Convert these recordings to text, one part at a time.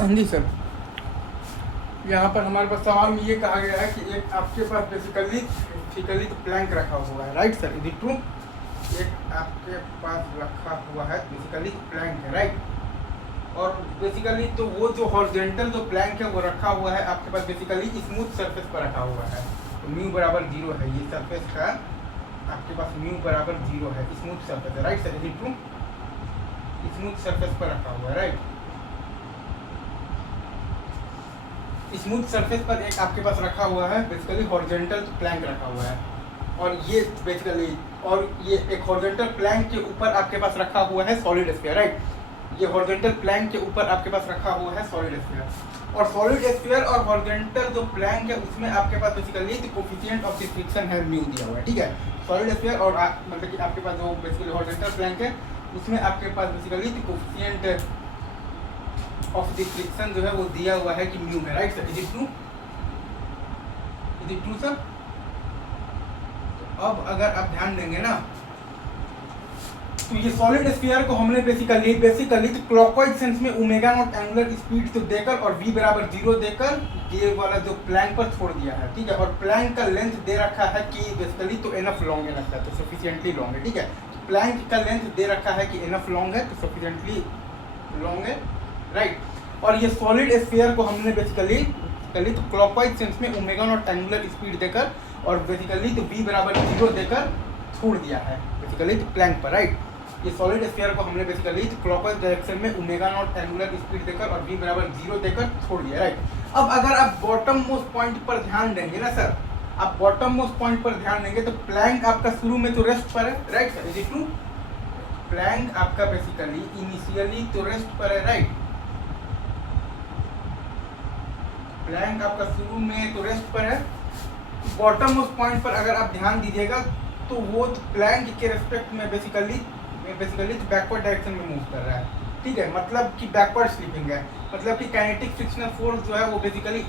हाँ जी सर, यहाँ पर हमारे पास सवाल में ये कहा गया है कि एक आपके पास बेसिकली तो प्लैंक रखा हुआ है, right sir, is it true? एक आपके पास रखा हुआ है बेसिकली प्लैंक है, राइट। और बेसिकली तो वो जो हॉरिजॉन्टल जो प्लैंक है वो रखा हुआ है आपके पास बेसिकली स्मूथ सरफेस पर रखा हुआ है, तो म्यू बराबर 0 है, ये सरफेस का आपके पास म्यू बराबर 0 है, स्मूथ सरफेस है, right sir, is it true? Smooth surface पर रखा हुआ है, राइट। स्मूथ सरफेस पर एक आपके पास रखा हुआ है बेसिकली हॉरिजॉन्टल प्लैंक रखा हुआ है, और ये बेसिकली और ये एक हॉरिजॉन्टल प्लैंक के ऊपर आपके पास रखा हुआ है सॉलिड स्फीयर, राइट। ये हॉरिजॉन्टल प्लैंक के ऊपर आपके पास रखा हुआ है सॉलिड स्फीयर, और सॉलिड स्फीयर और हॉरिजॉन्टल जो प्लैंक है उसमें आपके पास बेसिकली कोएफिशिएंट ऑफ फ्रिक्शन है म्यू दिया हुआ है, ठीक है। सॉलिड स्फीयर और मतलब कि आपके पास जो बेसिकली हॉरिजॉन्टल प्लैंक है उसमें आपके पास basically coefficient of the friction जो है वो दिया हुआ है कि म्यू है, right sir, is it true? Is it true sir? तो अब अगर आप ध्यान देंगे ना तो ये सॉलिड स्फीयर को हमने बेसिकली तो क्लॉकवाइज सेंस में ओमेगा नॉट एंगुलर स्पीड तो देकर और v बराबर 0 देकर ये वाला जो प्लैंक पर छोड़ दिया है, ठीक है। और प्लैंक का लेंथ दे रखा है कि बेसिकली तो एनफ लॉन्ग है, लगता है तो सफिशिएंटली लॉन्ग है, ठीक है। तो प्लैंक का लेंथ दे रखा है कि एनफ लॉन्ग है तो सफिशिएंटली लॉन्ग है, राइट। और ये सॉलिड स्फीयर को हमने बेसिकली तो क्लॉकवाइज सेंस में ओमेगा नॉट एंगुलर स्पीड देकर और बेसिकली तो v बराबर 0 देकर छोड़ दिया है बेसिकली तो प्लैंक पर, राइट। ये सॉलिड स्फीयर को हमने बेसिकली तो क्लॉकवाइज डायरेक्शन में ओमेगा नॉट एंगुलर स्पीड देकर और v बराबर 0 देकर छोड़ दिया, राइट। अब अगर आप बॉटम मोस्ट पॉइंट पर ध्यान देंगे ना सर, आप बॉटम मोस्ट पॉइंट पर ध्यान देंगे तो प्लैंक आपका शुरू में तो रेस्ट पर है, right sir, is it true? Plank आपका बेसिकली इनिशियली तो रेस्ट पर है, राइट। प्लैंक आपका शुरू में तो रेस्ट पर है, बॉटम मोस्ट पॉइंट पर अगर आप ध्यान दीजिएगा तो वो तो प्लैंक के रेस्पेक्ट में बेसिकली बैकवर्ड डायरेक्शन में मूव कर रहा है, ठीक है। मतलब कि बैकवर्ड स्लिपिंग है, मतलब कि काइनेटिक फ्रिक्शनल फोर्स जो है वो बेसिकली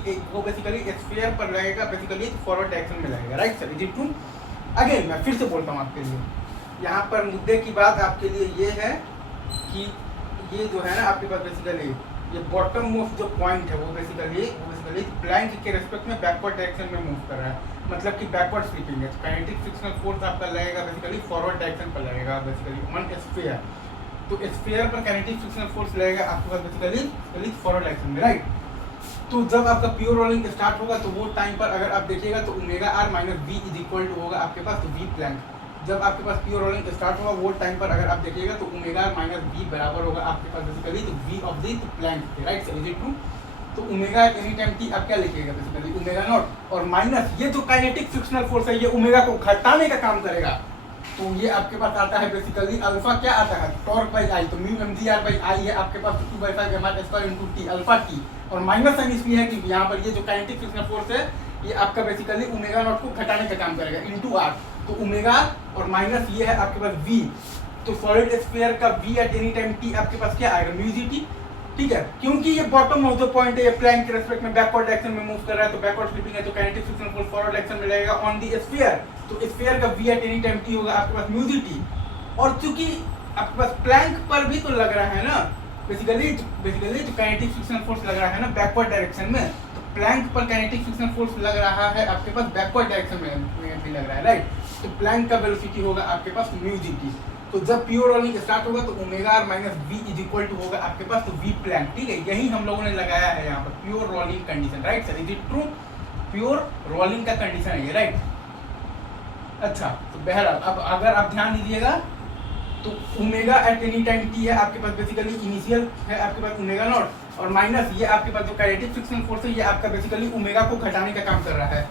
स्फीयर पर लगेगा, बेसिकली फॉरवर्ड डायरेक्शन में लगेगा, right sir, is it true? Again मैं फिर से बोलता हूँ आपके लिए, यहाँ पर मुद्दे की बात आपके लिए ये है कि ये जो है ना आपके पास बेसिकली ये बॉटम मोस्ट जो पॉइंट है वो बेसिकली प्लैंक के रेस्पेक्ट में बैकवर्ड डायरेक्शन में मूव कर रहा है, मतलब कि बैकवर्ड स्लिपिंग है। तो काइनेटिक फ्रिक्शनल फोर्स आपका लगेगा बेसिकली फॉरवर्ड डायरेक्शन पर लगेगा बेसिकली ऑन स्फीयर, तो स्फीयर पर काइनेटिक फ्रिक्शनल फोर्स लगेगा आपके पास बेसिकली फॉरवर्ड डायरेक्शन में, राइट। तो जब आपका प्योर रोलिंग स्टार्ट होगा तो वो टाइम पर अगर आप देखिएगा तो omega R minus V is equal to होगा आपके पास तो वी प्लैंक। जब आपके पास प्योर रोलिंग स्टार्ट होगा वो टाइम पर अगर आप देखिएगा तो ओमेगा माइनस वी बराबर होगा आपके पास बेसिकली तो V of the plank, right sir, is it true? तो ओमेगा एनी टाइम टी आप क्या लिखिएगा बेसिकली ओमेगा नॉट और माइनस ये जो काइनेटिक फ्रिक्शनल फोर्स है ये ओमेगा को घटाने का काम करेगा, तो ये आपके पास आता है बेसिकली अल्फा क्या आता है टॉर्क बाई आई, तो mu M G R by I है आपके पास 2/5 M R square into T alpha T, और माइनस साइन इसलिए है कि यहाँ पर ये जो काइनेटिक फ्रिक्शनल फोर्स है ये आपका बेसिकली ओमेगा नॉट को घटाने का काम करेगा इंटू आर, तो ओमेगा और माइनस ये है आपके पास v, तो सॉलिड स्फीयर का v eight any time t आपके पास क्या आएगा म्यू जी टी, ठीक है। क्योंकि ये बॉटम ऑफ द पॉइंट है, ये प्लैंक के रेस्पेक्ट में बैकवर्ड डायरेक्शन में मूव कर रहा है, तो बैकवर्ड स्लिपिंग है तो kinetic frictional force forward direction में लगेगा ऑन द स्फीयर, तो स्फीयर का v eight any time t होगा आपके पास म्यू जी टी। और चूंकि आपके पास प्लैंक पर भी तो लग रहा है ना बेसिकली जो काइनेटिक फ्रिक्शनल फोर्स लग रहा है ना बैकवर्ड डायरेक्शन में, प्लैंक पर काइनेटिक फ्रिक्शनल फोर्स लग रहा है आपके पास बैकवर्ड डायरेक्शन में भी लग रहा है, राइट। तो प्लैंक का वेलोसिटी होगा आपके पास म्यू जी टी, तो जब प्योर रोलिंग स्टार्ट होगा तो omega R minus V is equal to होगा आपके पास तो वी प्लैंक, ठीक है। यही हम लोगों ने लगाया है यहाँ पर pure rolling condition, right sir, is it true? Pure rolling का कंडीशन है ये, राइट। अच्छा, तो बहरहाल अब अगर आप ध्यान दीजिएगा तो omega at any time T है आपके पास बेसिकली इनिशियल है आपके पास ओमेगा नॉट, और माइनस ये आपके पास जो काइनेटिक फ्रिक्शनल फोर्स है ये आपका बेसिकली ओमेगा को घटाने का काम कर रहा है,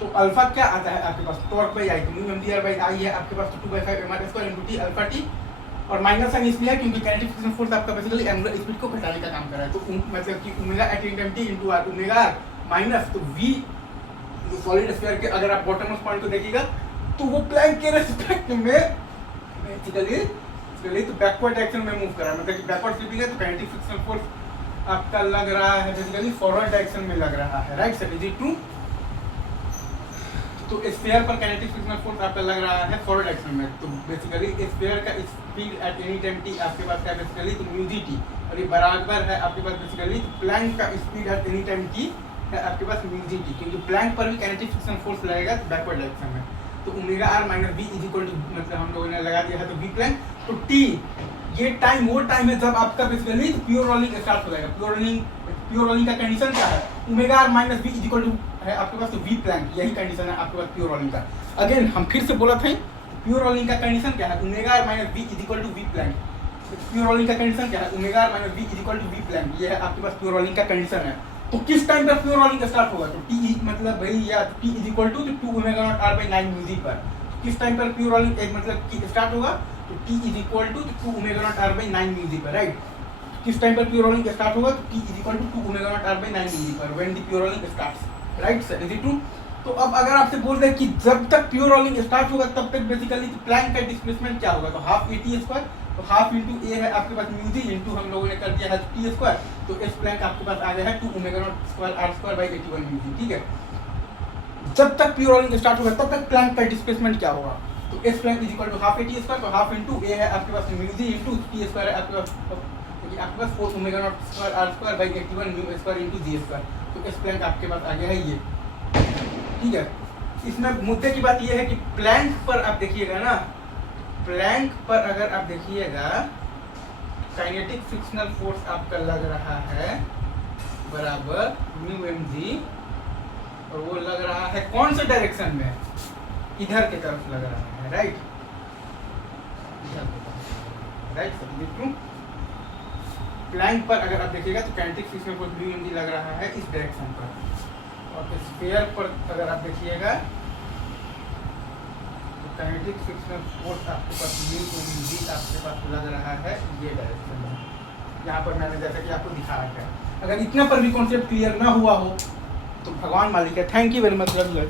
तो अल्फा क्या आता है आपके पास टॉर्क बाई आई, तो mu M G R by I है आपके पास तो 2/5 M R square into T alpha T, और माइनस साइन इसलिए है क्योंकि काइनेटिक फ्रिक्शनल फोर्स आपका बेसिकली एंगुलर स्पीड को घटाने का काम कर रहा है, तो मतलब कि omega at any time T into R omega R minus तो वी जो सॉलिड स्फीयर के अगर आप बॉटम मोस्ट पॉइंट को देखिएगा तो वो प्लैंक के रेस्पेक्ट में बेसिकली तो बैकवर्ड डायरेक्शन में मूव कर रहा है, मतलब कि बैकवर्ड स्लिपिंग है तो काइनेटिक फ्रिक्शनल फोर्स आपका लग रहा है बेसिकली फॉरवर्ड डायरेक्शन में लग रहा है, right sir, is it true? तो स्फीयर पर काइनेटिक फ्रिक्शनल फोर्स आपका लग रहा है फॉरवर्ड डायरेक्शन में, तो बेसिकली स्फीयर का speed at any time T आपके पास क्या बेसिकली तो म्यू जी टी, और ये बराबर है आपके पास बेसिकली प्लैंक का speed at any time t है आपके पास म्यू जी टी, क्योंकि प्लैंक पर भी काइनेटिक फ्रिक्शन फोर्स लगेगा बैकवर्ड डायरेक्शन में। तो omega R minus B is equal to, मतलब हम लोगों ने लगा दिया है तो वी प्लैंक। तो टी ये टाइम वो टाइम है जब आपका बेसिकली प्योर रोलिंग स्टार्ट हो जाएगा। प्योर रोलिंग का कंडीशन क्या है, omega R minus B is equal to है आपके पास तो वी प्लैंक, यही कंडीशन है आपके पास प्योर रोलिंग का। अगेन हम फिर से बोला था प्योर रोलिंग का कंडीशन क्या है, omega R minus B is equal to V plank. Pure rolling का कंडीशन क्या है, omega R minus B is equal to V plank, ये है आपके पास प्योर रोलिंग का कंडीशन है। तो किस टाइम पर प्योर रोलिंग स्टार्ट होगा, तो टी मतलब भाई या T is equal to 2 omega naught R by 9 mu पर। किस टाइम पर प्योर रोलिंग मतलब स्टार्ट होगा, तो T is equal to 2 omega naught R by 9 mu पर, राइट। किस टाइम पर प्योर रोलिंग स्टार्ट होगा, तो T is equal to 2 omega naught R by 9 mu पर when the pure rolling starts, right sir, is it true. तो अब अगर आपसे बोल रहे हैं कि जब तक प्योर रोलिंग स्टार्ट होगा तब तक बेसिकली प्लैंक का डिस्प्लेसमेंट क्या होगा, तो हाफ ए स्क्वायर, तो हाफ इंटू ए है आपके पास म्यू जी इंटू हम लोगों ने कर दिया है टी स्क्वायर, तो एस प्लैंक आपके पास आ गया है 2 omega naught square R square by 81 mu g, ठीक है। जब तक प्योर रोलिंग स्टार्ट होगा तब तक प्लैंक का डिस्प्लेसमेंट क्या होगा, तो S plank is equal to half A T square, तो हाफ इंटू ए है आपके पास mu G into T square है आपके पास 4 omega naught square R square by 81 mu square into G square, तो एस प्लैंक आपके पास आ गया है ये, ठीक है। इसमें मुद्दे की बात यह है कि प्लैंक पर आप देखिएगा ना, प्लैंक पर अगर आप देखिएगा काइनेटिक फ्रिक्शनल फोर्स आपका लग रहा है बराबर म्यू एम जी, और वो लग रहा है कौन से डायरेक्शन में, इधर की तरफ लग रहा है, राइट, राइट सर, क्यों प्लैंक पर अगर आप देखिएगा तो kinetic frictional force mu M G लग रहा है इस डायरेक्शन पर, और स्फीयर पर अगर आप देखिएगा तो काइनेटिक फ्रिक्शनल फोर्स आपके पास म्यू एम जी आपके पास लग रहा है ये डायरेक्शन में, यहाँ पर मैंने जैसा कि आपको दिखा रखा है। अगर इतना पर भी कॉन्सेप्ट क्लियर ना हुआ हो तो भगवान मालिक है। Thank you very much, love you.